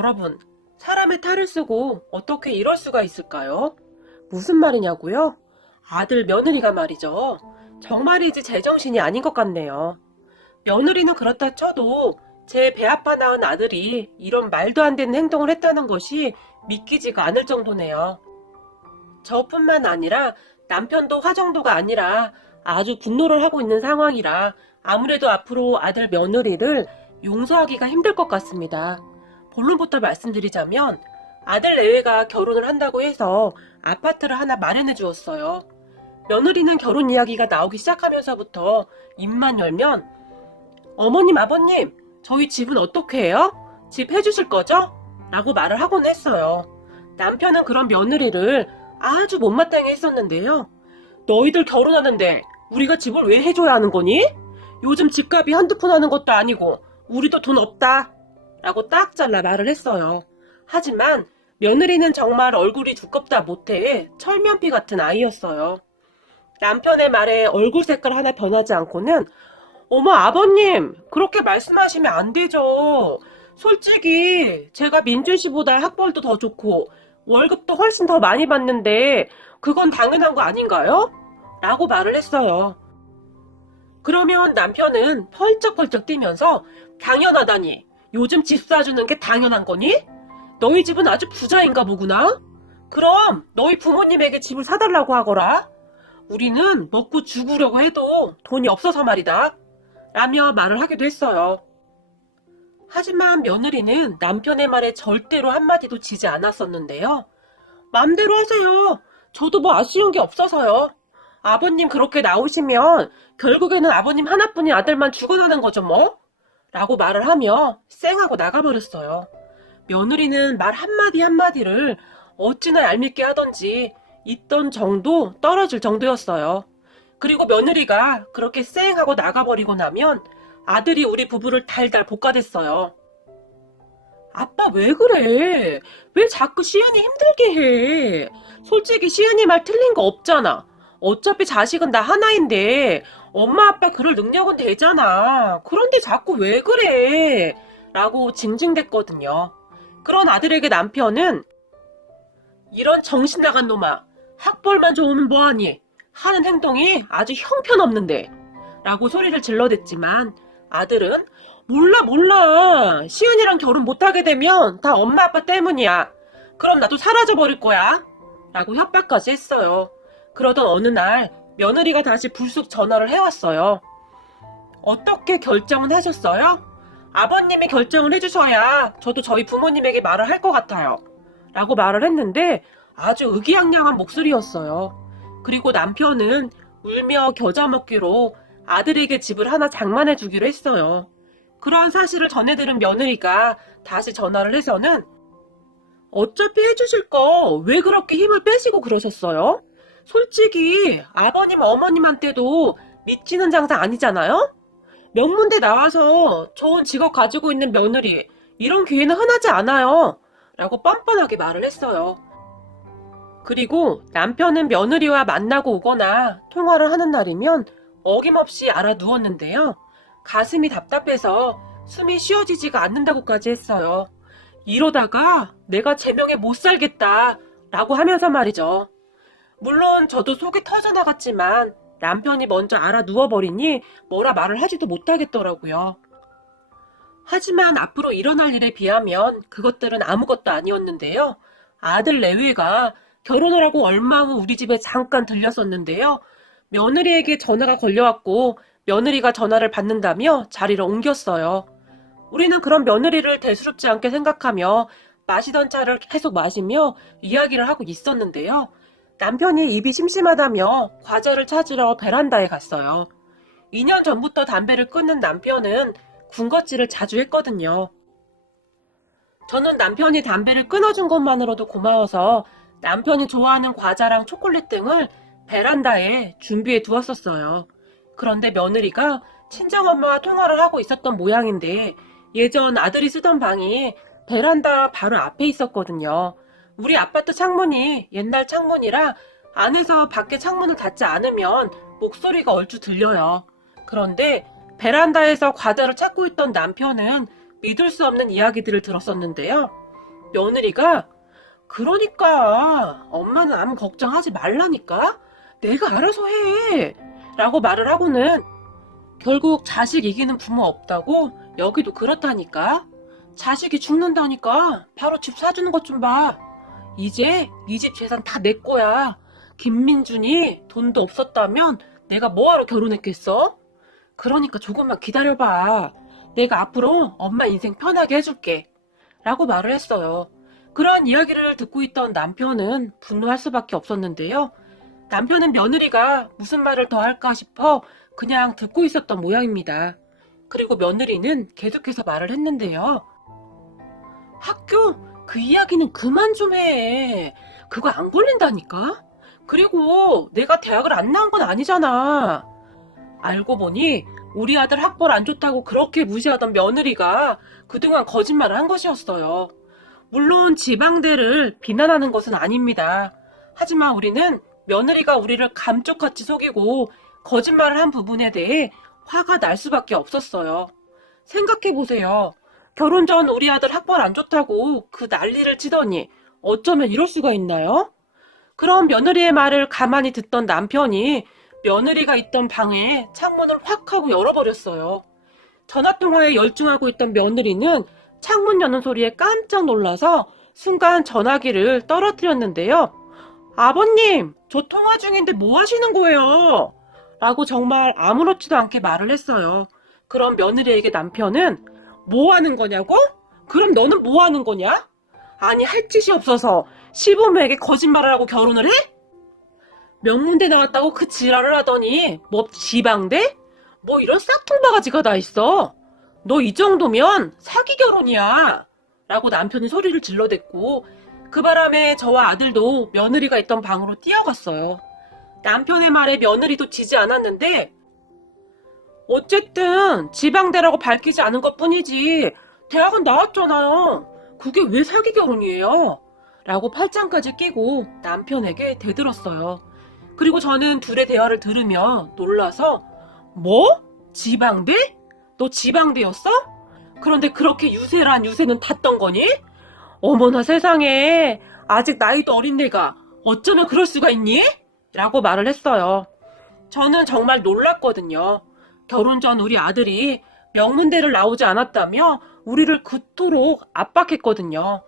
여러분, 사람의 탈을 쓰고 어떻게 이럴 수가 있을까요? 무슨 말이냐고요? 아들 며느리가 말이죠. 정말이지 제정신이 아닌 것 같네요. 며느리는 그렇다 쳐도 제 배아파 낳은 아들이 이런 말도 안 되는 행동을 했다는 것이 믿기지가 않을 정도네요. 저뿐만 아니라 남편도 화정도가 아니라 아주 분노를 하고 있는 상황이라 아무래도 앞으로 아들 며느리를 용서하기가 힘들 것 같습니다. 본론부터 말씀드리자면 아들 내외가 결혼을 한다고 해서 아파트를 하나 마련해 주었어요. 며느리는 결혼 이야기가 나오기 시작하면서부터 입만 열면 어머님 아버님 저희 집은 어떻게 해요? 집 해주실 거죠? 라고 말을 하곤 했어요. 남편은 그런 며느리를 아주 못마땅해 했었는데요. 너희들 결혼하는데 우리가 집을 왜 해줘야 하는 거니? 요즘 집값이 한두 푼 하는 것도 아니고 우리도 돈 없다 라고 딱 잘라 말을 했어요. 하지만 며느리는 정말 얼굴이 두껍다 못해 철면피 같은 아이였어요. 남편의 말에 얼굴 색깔 하나 변하지 않고는 어머 아버님 그렇게 말씀하시면 안 되죠. 솔직히 제가 민준 씨보다 학벌도 더 좋고 월급도 훨씬 더 많이 받는데 그건 당연한 거 아닌가요? 라고 말을 했어요. 그러면 남편은 펄쩍펄쩍 뛰면서 당연하다니 요즘 집 사주는 게 당연한 거니? 너희 집은 아주 부자인가 보구나? 그럼 너희 부모님에게 집을 사달라고 하거라. 우리는 먹고 죽으려고 해도 돈이 없어서 말이다. 라며 말을 하기도 했어요. 하지만 며느리는 남편의 말에 절대로 한마디도 지지 않았었는데요. 맘대로 하세요. 저도 뭐 아쉬운 게 없어서요. 아버님 그렇게 나오시면 결국에는 아버님 하나뿐인 아들만 죽어나는 거죠 뭐? 라고 말을 하며 쌩하고 나가버렸어요. 며느리는 말 한마디 한마디를 어찌나 얄밉게 하던지 있던 정도 떨어질 정도였어요. 그리고 며느리가 그렇게 쌩하고 나가버리고 나면 아들이 우리 부부를 달달 볶아댔어요. 아빠 왜 그래? 왜 자꾸 시은이 힘들게 해? 솔직히 시은이 말 틀린 거 없잖아. 어차피 자식은 나 하나인데 엄마 아빠 그럴 능력은 되잖아. 그런데 자꾸 왜 그래? 라고 징징댔거든요. 그런 아들에게 남편은 이런 정신 나간 놈아 학벌만 좋으면 뭐하니? 하는 행동이 아주 형편없는데 라고 소리를 질러댔지만 아들은 몰라 시은이랑 결혼 못하게 되면 다 엄마 아빠 때문이야. 그럼 나도 사라져버릴 거야 라고 협박까지 했어요. 그러던 어느 날 며느리가 다시 불쑥 전화를 해왔어요. 어떻게 결정은 하셨어요? 아버님이 결정을 해주셔야 저도 저희 부모님에게 말을 할 것 같아요 라고 말을 했는데 아주 의기양양한 목소리였어요. 그리고 남편은 울며 겨자 먹기로 아들에게 집을 하나 장만해 주기로 했어요. 그러한 사실을 전해들은 며느리가 다시 전화를 해서는 어차피 해주실 거 왜 그렇게 힘을 빼시고 그러셨어요? 솔직히 아버님 어머님한테도 미치는 장사 아니잖아요? 명문대 나와서 좋은 직업 가지고 있는 며느리 이런 기회는 흔하지 않아요 라고 뻔뻔하게 말을 했어요. 그리고 남편은 며느리와 만나고 오거나 통화를 하는 날이면 어김없이 알아누웠는데요. 가슴이 답답해서 숨이 쉬어지지가 않는다고까지 했어요. 이러다가 내가 제명에 못 살겠다 라고 하면서 말이죠. 물론 저도 속이 터져나갔지만 남편이 먼저 알아누워버리니 뭐라 말을 하지도 못하겠더라고요. 하지만 앞으로 일어날 일에 비하면 그것들은 아무것도 아니었는데요. 아들 내외가 결혼을 하고 얼마 후 우리 집에 잠깐 들렸었는데요. 며느리에게 전화가 걸려왔고 며느리가 전화를 받는다며 자리를 옮겼어요. 우리는 그런 며느리를 대수롭지 않게 생각하며 마시던 차를 계속 마시며 이야기를 하고 있었는데요. 남편이 입이 심심하다며 과자를 찾으러 베란다에 갔어요. 2년 전부터 담배를 끊는 남편은 군것질을 자주 했거든요. 저는 남편이 담배를 끊어준 것만으로도 고마워서 남편이 좋아하는 과자랑 초콜릿 등을 베란다에 준비해 두었었어요. 그런데 며느리가 친정엄마와 통화를 하고 있었던 모양인데 예전 아들이 쓰던 방이 베란다 바로 앞에 있었거든요. 우리 아파트 창문이 옛날 창문이라 안에서 밖에 창문을 닫지 않으면 목소리가 얼추 들려요. 그런데 베란다에서 과자를 찾고 있던 남편은 믿을 수 없는 이야기들을 들었었는데요. 며느리가 그러니까 엄마는 아무 걱정하지 말라니까 내가 알아서 해 라고 말을 하고는 결국 자식 이기는 부모 없다고 여기도 그렇다니까 자식이 죽는다니까 바로 집 사주는 것 좀 봐. 이제 이 집 재산 다 내 거야. 김민준이 돈도 없었다면 내가 뭐하러 결혼했겠어? 그러니까 조금만 기다려봐. 내가 앞으로 엄마 인생 편하게 해줄게 라고 말을 했어요. 그러한 이야기를 듣고 있던 남편은 분노할 수밖에 없었는데요. 남편은 며느리가 무슨 말을 더 할까 싶어 그냥 듣고 있었던 모양입니다. 그리고 며느리는 계속해서 말을 했는데요. 학교 그 이야기는 그만 좀 해. 그거 안 걸린다니까? 그리고 내가 대학을 안 나온 건 아니잖아. 알고 보니 우리 아들 학벌 안 좋다고 그렇게 무시하던 며느리가 그동안 거짓말을 한 것이었어요. 물론 지방대를 비난하는 것은 아닙니다. 하지만 우리는 며느리가 우리를 감쪽같이 속이고 거짓말을 한 부분에 대해 화가 날 수밖에 없었어요. 생각해보세요. 결혼 전 우리 아들 학벌 안 좋다고 그 난리를 치더니 어쩌면 이럴 수가 있나요? 그럼 며느리의 말을 가만히 듣던 남편이 며느리가 있던 방에 창문을 확 하고 열어버렸어요. 전화통화에 열중하고 있던 며느리는 창문 여는 소리에 깜짝 놀라서 순간 전화기를 떨어뜨렸는데요. 아버님, 저 통화 중인데 뭐 하시는 거예요? 라고 정말 아무렇지도 않게 말을 했어요. 그럼 며느리에게 남편은 뭐 하는 거냐고? 그럼 너는 뭐 하는 거냐? 아니 할 짓이 없어서 시부모에게 거짓말을 하고 결혼을 해? 명문대 나왔다고 그 지랄을 하더니 뭐 지방대? 뭐 이런 싹퉁바가지가 다 있어. 너 이 정도면 사기 결혼이야 라고 남편이 소리를 질러댔고 그 바람에 저와 아들도 며느리가 있던 방으로 뛰어갔어요. 남편의 말에 며느리도 지지 않았는데 어쨌든 지방대라고 밝히지 않은 것뿐이지 대학은 나왔잖아요. 그게 왜 사기 결혼이에요? 라고 팔짱까지 끼고 남편에게 대들었어요. 그리고 저는 둘의 대화를 들으며 놀라서 뭐? 지방대? 너 지방대였어? 그런데 그렇게 유세란 유세는 탔던 거니? 어머나 세상에 아직 나이도 어린 내가 어쩌면 그럴 수가 있니? 라고 말을 했어요. 저는 정말 놀랐거든요. 결혼 전 우리 아들이 명문대를 나오지 않았다며 우리를 그토록 압박했거든요.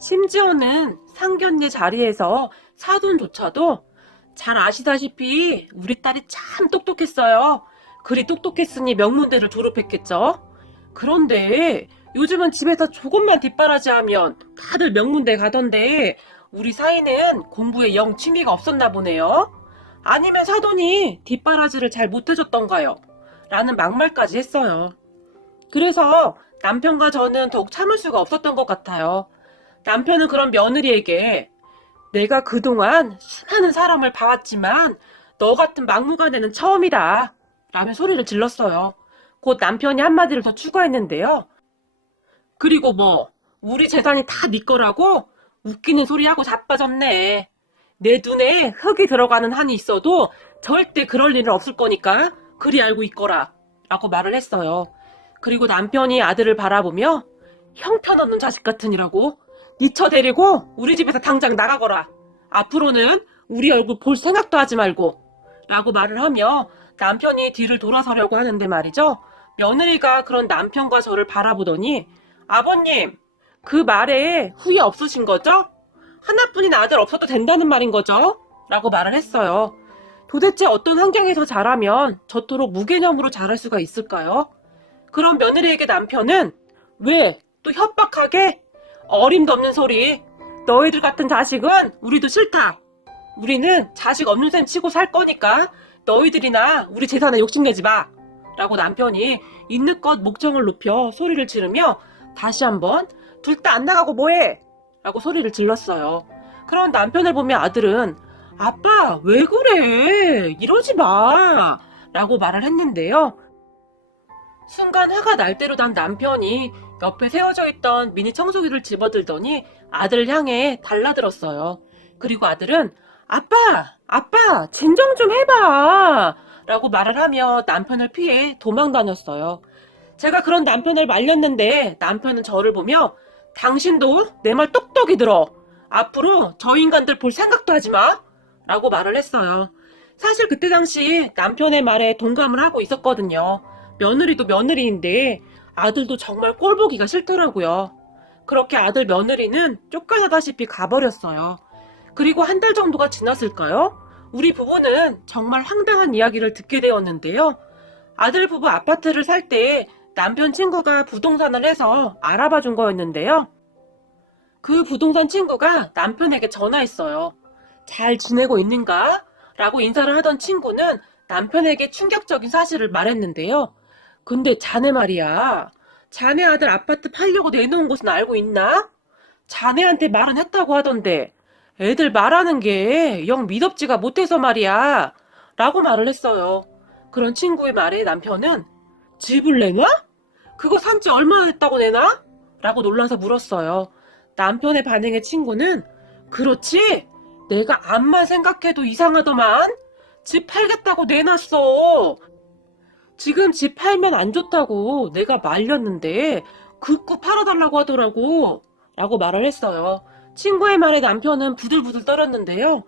심지어는 상견례 자리에서 사돈조차도 잘 아시다시피 우리 딸이 참 똑똑했어요. 그리 똑똑했으니 명문대를 졸업했겠죠. 그런데 요즘은 집에서 조금만 뒷바라지하면 다들 명문대 가던데 우리 사이는 공부에 영 취미가 없었나 보네요. 아니면 사돈이 뒷바라지를 잘 못해줬던가요? 라는 막말까지 했어요. 그래서 남편과 저는 더욱 참을 수가 없었던 것 같아요. 남편은 그런 며느리에게 내가 그동안 수많은 사람을 봐왔지만 너 같은 막무가내는 처음이다 라며 소리를 질렀어요. 곧 남편이 한마디를 더 추가했는데요. 그리고 뭐 우리 재산이 다 네 거라고? 웃기는 소리하고 자빠졌네. 내 눈에 흙이 들어가는 한이 있어도 절대 그럴 일은 없을 거니까 그리 알고 있거라 라고 말을 했어요. 그리고 남편이 아들을 바라보며 형편없는 자식 같으니라고 니 처 데리고 우리 집에서 당장 나가거라. 앞으로는 우리 얼굴 볼 생각도 하지 말고 라고 말을 하며 남편이 뒤를 돌아서려고 하는데 말이죠. 며느리가 그런 남편과 저를 바라보더니 아버님 그 말에 후회 없으신 거죠? 하나뿐인 아들 없어도 된다는 말인 거죠? 라고 말을 했어요. 도대체 어떤 환경에서 자라면 저토록 무개념으로 자랄 수가 있을까요? 그럼 며느리에게 남편은 왜 또 협박하게? 어림도 없는 소리. 너희들 같은 자식은 우리도 싫다. 우리는 자식 없는 셈 치고 살 거니까 너희들이나 우리 재산에 욕심내지 마. 라고 남편이 있는 것 목청을 높여 소리를 지르며 다시 한번 둘 다 안 나가고 뭐해? 라고 소리를 질렀어요. 그런 남편을 보며 아들은 아빠 왜 그래? 이러지 마. 라고 말을 했는데요. 순간 화가 날 대로 난 남편이 옆에 세워져 있던 미니 청소기를 집어들더니 아들을 향해 달라들었어요. 그리고 아들은 아빠 진정 좀 해봐 라고 말을 하며 남편을 피해 도망 다녔어요. 제가 그런 남편을 말렸는데 남편은 저를 보며 당신도 내 말 똑똑히 들어. 앞으로 저 인간들 볼 생각도 하지 마. 라고 말을 했어요. 사실 그때 당시 남편의 말에 동감을 하고 있었거든요. 며느리도 며느리인데 아들도 정말 꼴보기가 싫더라고요. 그렇게 아들 며느리는 쫓겨나다시피 가버렸어요. 그리고 한 달 정도가 지났을까요? 우리 부부는 정말 황당한 이야기를 듣게 되었는데요. 아들 부부 아파트를 살 때 남편 친구가 부동산을 해서 알아봐 준 거였는데요. 그 부동산 친구가 남편에게 전화했어요. 잘 지내고 있는가? 라고 인사를 하던 친구는 남편에게 충격적인 사실을 말했는데요. 근데 자네 말이야. 자네 아들 아파트 팔려고 내놓은 곳은 알고 있나? 자네한테 말은 했다고 하던데 애들 말하는 게 영 미덥지가 못해서 말이야. 라고 말을 했어요. 그런 친구의 말에 남편은 집을 내놔? 그거 산지 얼마나 됐다고 내놔? 라고 놀라서 물었어요. 남편의 반응에 친구는 그렇지? 내가 암만 생각해도 이상하더만. 집 팔겠다고 내놨어. 지금 집 팔면 안 좋다고 내가 말렸는데 극구 팔아달라고 하더라고. 라고 말을 했어요. 친구의 말에 남편은 부들부들 떨었는데요.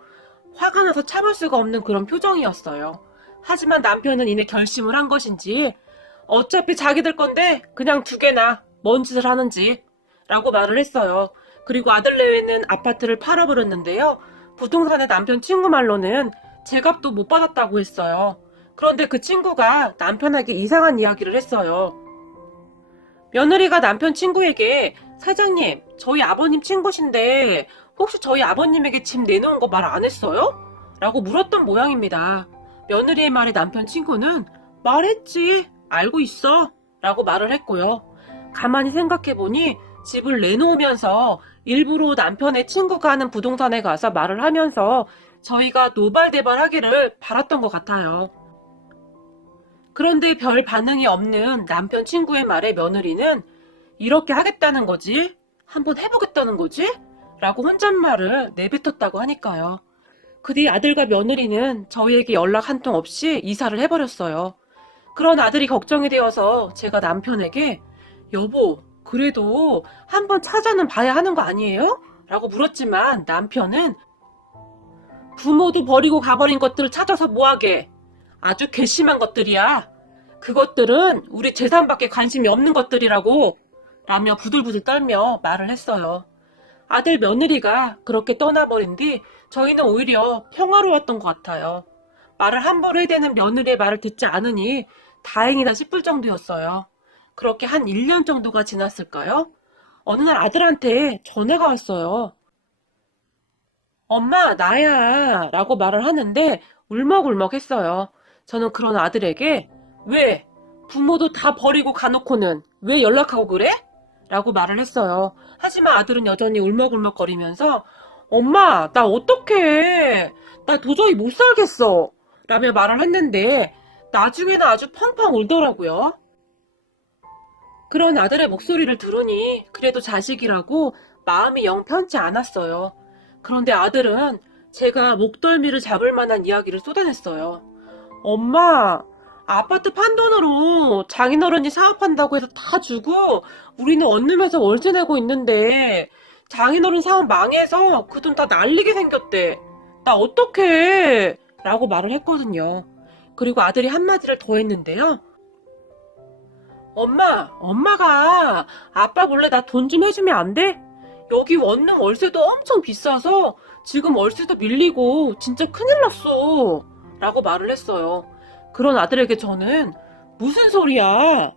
화가 나서 참을 수가 없는 그런 표정이었어요. 하지만 남편은 이내 결심을 한 것인지 어차피 자기들 건데 그냥 두개나 뭔 짓을 하는지 라고 말을 했어요. 그리고 아들 내외는 아파트를 팔아버렸는데요. 부동산의 남편 친구 말로는 제값도 못 받았다고 했어요. 그런데 그 친구가 남편에게 이상한 이야기를 했어요. 며느리가 남편 친구에게 사장님, 저희 아버님 친구신데 혹시 저희 아버님에게 집 내놓은 거 말 안 했어요? 라고 물었던 모양입니다. 며느리의 말에 남편 친구는 말했지, 알고 있어 라고 말을 했고요. 가만히 생각해보니 집을 내놓으면서 일부러 남편의 친구가 하는 부동산에 가서 말을 하면서 저희가 노발대발하기를 바랐던 것 같아요. 그런데 별 반응이 없는 남편 친구의 말에 며느리는 이렇게 하겠다는 거지? 한번 해보겠다는 거지? 라고 혼잣말을 내뱉었다고 하니까요. 그 뒤 아들과 며느리는 저희에게 연락 한 통 없이 이사를 해버렸어요. 그런 아들이 걱정이 되어서 제가 남편에게 여보, 그래도 한번 찾아는 봐야 하는 거 아니에요? 라고 물었지만 남편은 부모도 버리고 가버린 것들을 찾아서 뭐하게? 아주 괘씸한 것들이야. 그것들은 우리 재산밖에 관심이 없는 것들이라고 라며 부들부들 떨며 말을 했어요. 아들 며느리가 그렇게 떠나버린 뒤 저희는 오히려 평화로웠던 것 같아요. 말을 함부로 해대는 며느리의 말을 듣지 않으니 다행이다 싶을 정도였어요. 그렇게 한 1년 정도가 지났을까요? 어느 날 아들한테 전화가 왔어요. 엄마, 나야 라고 말을 하는데 울먹울먹 했어요. 저는 그런 아들에게 왜? 부모도 다 버리고 가놓고는 왜 연락하고 그래? 라고 말을 했어요. 하지만 아들은 여전히 울먹울먹거리면서 엄마, 나 어떡해? 나 도저히 못 살겠어. 라며 말을 했는데 나중에는 아주 펑펑 울더라고요. 그런 아들의 목소리를 들으니 그래도 자식이라고 마음이 영 편치 않았어요. 그런데 아들은 제가 목덜미를 잡을 만한 이야기를 쏟아냈어요. 엄마, 아파트 판 돈으로 장인어른이 사업한다고 해서 다 주고 우리는 원룸에서 월세 내고 있는데 장인어른 사업 망해서 그 돈 다 날리게 생겼대. 나 어떡해? 라고 말을 했거든요. 그리고 아들이 한마디를 더 했는데요. 엄마가 아빠 몰래 나 돈 좀 해주면 안 돼? 여기 원룸 월세도 엄청 비싸서 지금 월세도 밀리고 진짜 큰일 났어. 라고 말을 했어요. 그런 아들에게 저는 무슨 소리야?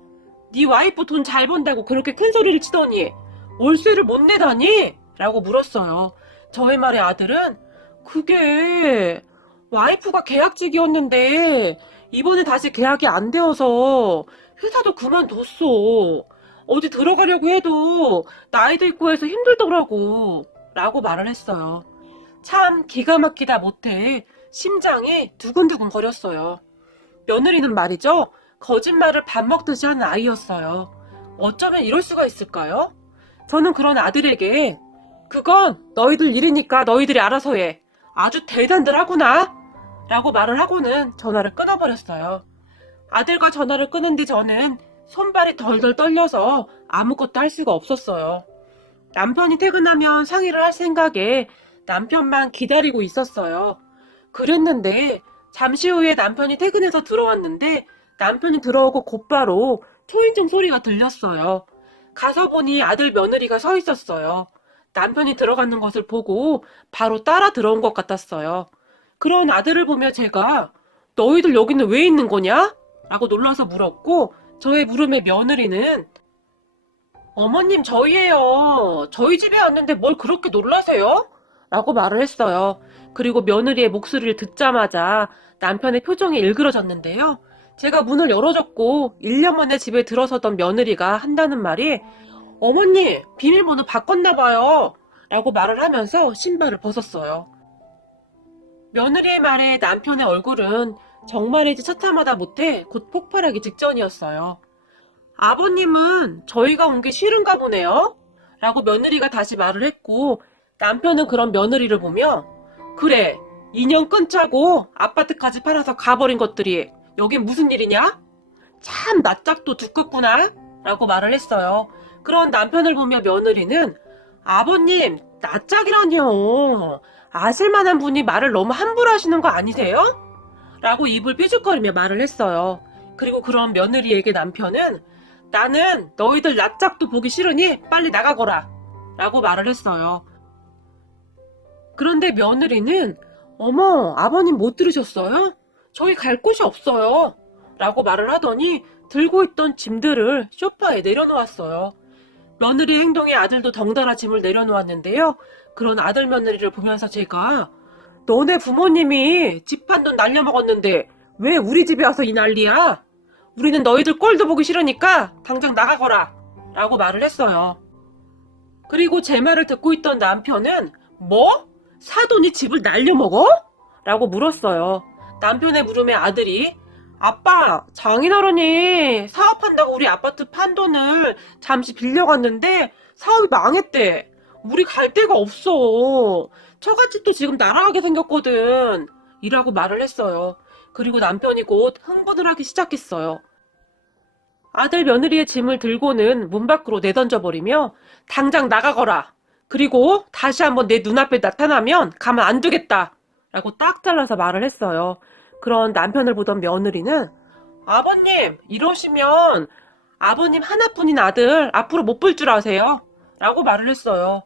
네 와이프 돈 잘 번다고 그렇게 큰 소리를 치더니 월세를 못 내다니? 라고 물었어요. 저의 말에 아들은 그게 와이프가 계약직이었는데 이번에 다시 계약이 안 되어서 회사도 그만뒀어. 어디 들어가려고 해도 나이도 있고 해서 힘들더라고. 라고 말을 했어요. 참 기가 막히다 못해 심장이 두근두근 거렸어요. 며느리는 말이죠. 거짓말을 밥 먹듯이 하는 아이였어요. 어쩌면 이럴 수가 있을까요? 저는 그런 아들에게 그건 너희들 일이니까 너희들이 알아서 해. 아주 대단들 하구나. 라고 말을 하고는 전화를 끊어버렸어요. 아들과 전화를 끊은 뒤 저는 손발이 덜덜 떨려서 아무것도 할 수가 없었어요. 남편이 퇴근하면 상의를 할 생각에 남편만 기다리고 있었어요. 그랬는데 잠시 후에 남편이 퇴근해서 들어왔는데 남편이 들어오고 곧바로 초인종 소리가 들렸어요. 가서 보니 아들 며느리가 서 있었어요. 남편이 들어가는 것을 보고 바로 따라 들어온 것 같았어요. 그런 아들을 보며 제가 너희들 여기는 왜 있는 거냐? 라고 놀라서 물었고 저의 물음에 며느리는 어머님 저희예요. 저희 집에 왔는데 뭘 그렇게 놀라세요? 라고 말을 했어요. 그리고 며느리의 목소리를 듣자마자 남편의 표정이 일그러졌는데요. 제가 문을 열어줬고 1년 만에 집에 들어서던 며느리가 한다는 말이 어머니 비밀번호 바꿨나 봐요. 라고 말을 하면서 신발을 벗었어요. 며느리의 말에 남편의 얼굴은 정말이지 차타마다 못해 곧 폭발하기 직전이었어요. 아버님은 저희가 온 게 싫은가 보네요. 라고 며느리가 다시 말을 했고 남편은 그런 며느리를 보며 그래 2년 끊자고 아파트까지 팔아서 가버린 것들이 여긴 무슨 일이냐? 참 낯짝도 두껍구나 라고 말을 했어요. 그런 남편을 보며 며느리는 아버님 낯짝이라니요. 아실만한 분이 말을 너무 함부로 하시는 거 아니세요? 라고 입을 삐죽거리며 말을 했어요. 그리고 그런 며느리에게 남편은 나는 너희들 낯짝도 보기 싫으니 빨리 나가거라 라고 말을 했어요. 그런데 며느리는 어머 아버님 못 들으셨어요? 저희 갈 곳이 없어요 라고 말을 하더니 들고 있던 짐들을 소파에 내려놓았어요. 며느리의 행동에 아들도 덩달아 짐을 내려놓았는데요. 그런 아들 며느리를 보면서 제가 너네 부모님이 집 한 돈 날려먹었는데 왜 우리 집에 와서 이 난리야? 우리는 너희들 꼴도 보기 싫으니까 당장 나가거라 라고 말을 했어요. 그리고 제 말을 듣고 있던 남편은 뭐? 사돈이 집을 날려먹어? 라고 물었어요. 남편의 물음에 아들이 아빠 장인어른이 사업한다고 우리 아파트 판 돈을 잠시 빌려갔는데 사업이 망했대. 우리 갈 데가 없어. 처갓집도 지금 날아가게 생겼거든. 이라고 말을 했어요. 그리고 남편이 곧 흥분을 하기 시작했어요. 아들 며느리의 짐을 들고는 문 밖으로 내던져버리며 당장 나가거라. 그리고 다시 한번 내 눈앞에 나타나면 가만 안 두겠다. 라고 딱 잘라서 말을 했어요. 그런 남편을 보던 며느리는 아버님 이러시면 아버님 하나뿐인 아들 앞으로 못 볼 줄 아세요? 라고 말을 했어요.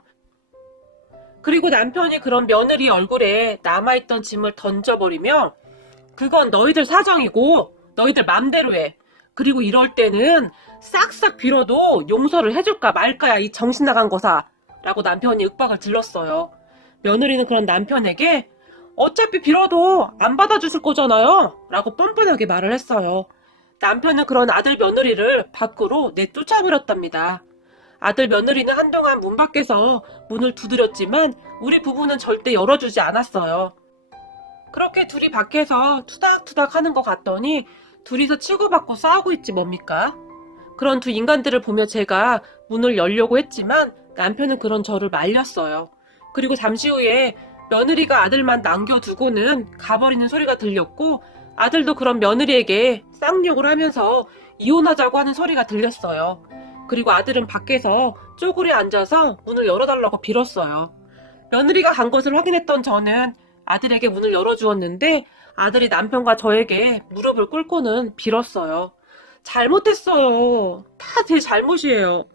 그리고 남편이 그런 며느리 얼굴에 남아있던 짐을 던져버리며 그건 너희들 사정이고 너희들 맘대로 해. 그리고 이럴 때는 싹싹 빌어도 용서를 해줄까 말까야 이 정신 나간 거사 라고 남편이 윽박을 질렀어요. 며느리는 그런 남편에게 어차피 빌어도 안 받아주실 거잖아요 라고 뻔뻔하게 말을 했어요. 남편은 그런 아들 며느리를 밖으로 내쫓아버렸답니다. 아들 며느리는 한동안 문 밖에서 문을 두드렸지만 우리 부부는 절대 열어주지 않았어요. 그렇게 둘이 밖에서 투닥투닥 하는 것 같더니 둘이서 치고받고 싸우고 있지 뭡니까? 그런 두 인간들을 보며 제가 문을 열려고 했지만 남편은 그런 저를 말렸어요. 그리고 잠시 후에 며느리가 아들만 남겨두고는 가버리는 소리가 들렸고 아들도 그런 며느리에게 쌍욕을 하면서 이혼하자고 하는 소리가 들렸어요. 그리고 아들은 밖에서 쪼그려 앉아서 문을 열어달라고 빌었어요. 며느리가 간 것을 확인했던 저는 아들에게 문을 열어주었는데 아들이 남편과 저에게 무릎을 꿇고는 빌었어요. 잘못했어요. 다 제 잘못이에요.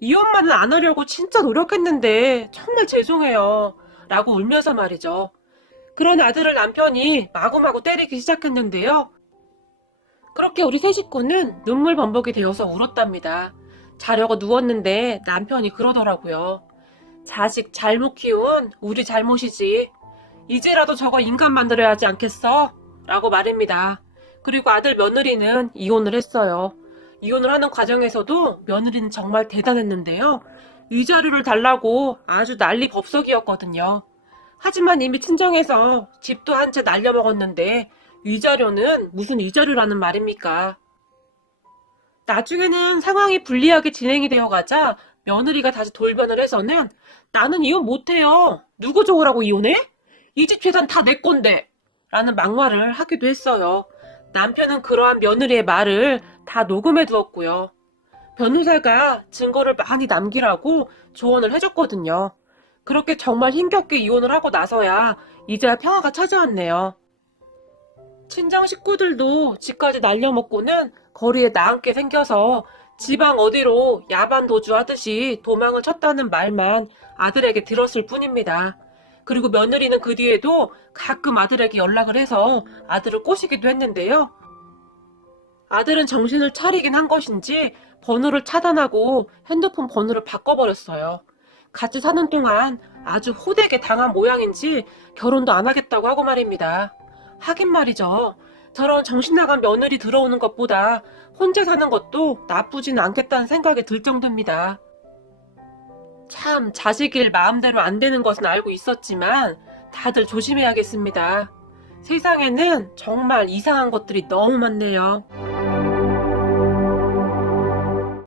이혼만은 안 하려고 진짜 노력했는데 정말 죄송해요. 라고 울면서 말이죠. 그런 아들을 남편이 마구마구 때리기 시작했는데요. 그렇게 우리 세 식구는 눈물 범벅이 되어서 울었답니다. 자려고 누웠는데 남편이 그러더라고요. 자식 잘못 키운 우리 잘못이지. 이제라도 저거 인간 만들어야 하지 않겠어? 라고 말입니다. 그리고 아들 며느리는 이혼을 했어요. 이혼을 하는 과정에서도 며느리는 정말 대단했는데요. 위자료를 달라고 아주 난리 법석이었거든요. 하지만 이미 친정에서 집도 한 채 날려먹었는데 위자료는 무슨 위자료라는 말입니까? 나중에는 상황이 불리하게 진행이 되어가자 며느리가 다시 돌변을 해서는 나는 이혼 못해요. 누구 좋으라고 이혼해? 이 집 재산 다 내 건데 라는 막말을 하기도 했어요. 남편은 그러한 며느리의 말을 다 녹음해 두었고요. 변호사가 증거를 많이 남기라고 조언을 해줬거든요. 그렇게 정말 힘겹게 이혼을 하고 나서야 이제야 평화가 찾아왔네요. 친정 식구들도 집까지 날려먹고는 거리에 나앉게 생겨서 지방 어디로 야반 도주하듯이 도망을 쳤다는 말만 아들에게 들었을 뿐입니다. 그리고 며느리는 그 뒤에도 가끔 아들에게 연락을 해서 아들을 꼬시기도 했는데요. 아들은 정신을 차리긴 한 것인지 번호를 차단하고 핸드폰 번호를 바꿔버렸어요. 같이 사는 동안 아주 호되게 당한 모양인지 결혼도 안 하겠다고 하고 말입니다. 하긴 말이죠. 저런 정신 나간 며느리 들어오는 것보다 혼자 사는 것도 나쁘진 않겠다는 생각이 들 정도입니다. 참 자식 일 마음대로 안 되는 것은 알고 있었지만 다들 조심해야겠습니다. 세상에는 정말 이상한 것들이 너무 많네요.